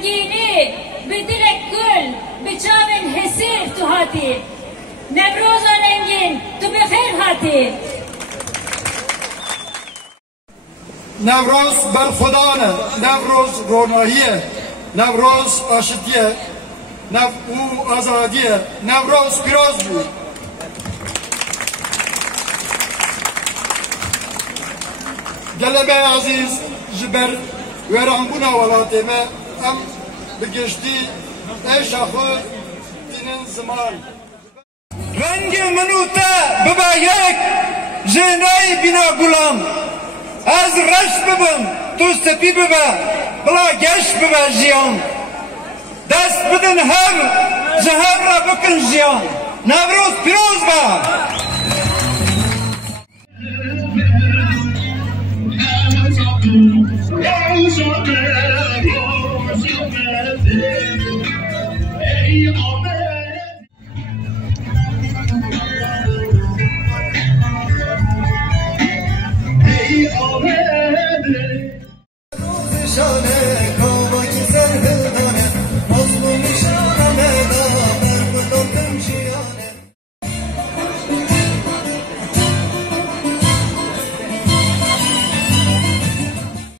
رنگینی بدلک گل بچاون حسیر تو هاتی نوروز رنگین تو بخیر هاتی نوروز بر خدانه نوروز روناهیه نوروز آشتیه او آزادیه نوروز پیروز بود گلبه عزیز جبر ویرانبونا ولاتی ما ام بگشتی ایش خود دینن زمان رنگ منوته ببا یک جنای بینا گلام از رش ببم تو سپی ببا بلا گش ببا جیان دست بدن هم جهر را بکن جیان نوروز پیروز با شانه